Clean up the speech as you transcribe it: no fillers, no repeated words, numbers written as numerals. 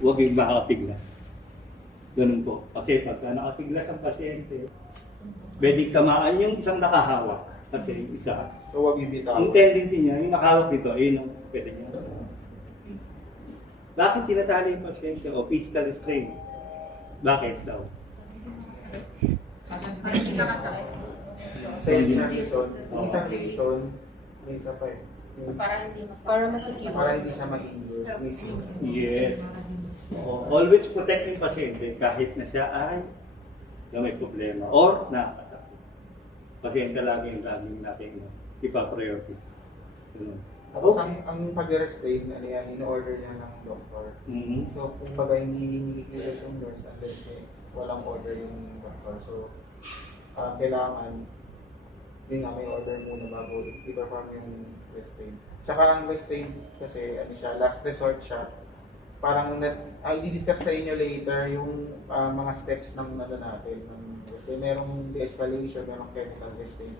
huwag yung makakapiglas. Ganun po. Kasi pagka nakapiglas ang pasyente, pwedeng tamaan yung isang nakahawak. Kasi yung isa, So, wag yung bitaw. ang tendency niya, yung nakahawak dito, ayun ang pwede niya. Bakit tinatali yung pasyente o physical restraint? Bakit daw? Sa isang reason, may isa pa eh. Para masecure. Para hindi siya ma-injure mismo. Yes. Oo. Always protect yung pasyente kahit na siya ay na may problema or nakakasakit. Pasyente lagi yung natin ipa-priority. Ganun. Tapos ang pag-restrain, ano yan, in-order niya ng doktor. Mhm. So, kumbaga hindi kikilos yung nurse unless walang order yung doktor. So, kailangan yun nga, may order muna bago i-perform yung restraint. Tsaka ang restraint kasi, ano siya, last resort siya. Parang, i-discuss sa inyo later yung mga steps ng natin, ng restraint. Merong de-escalation, merong chemical restraint.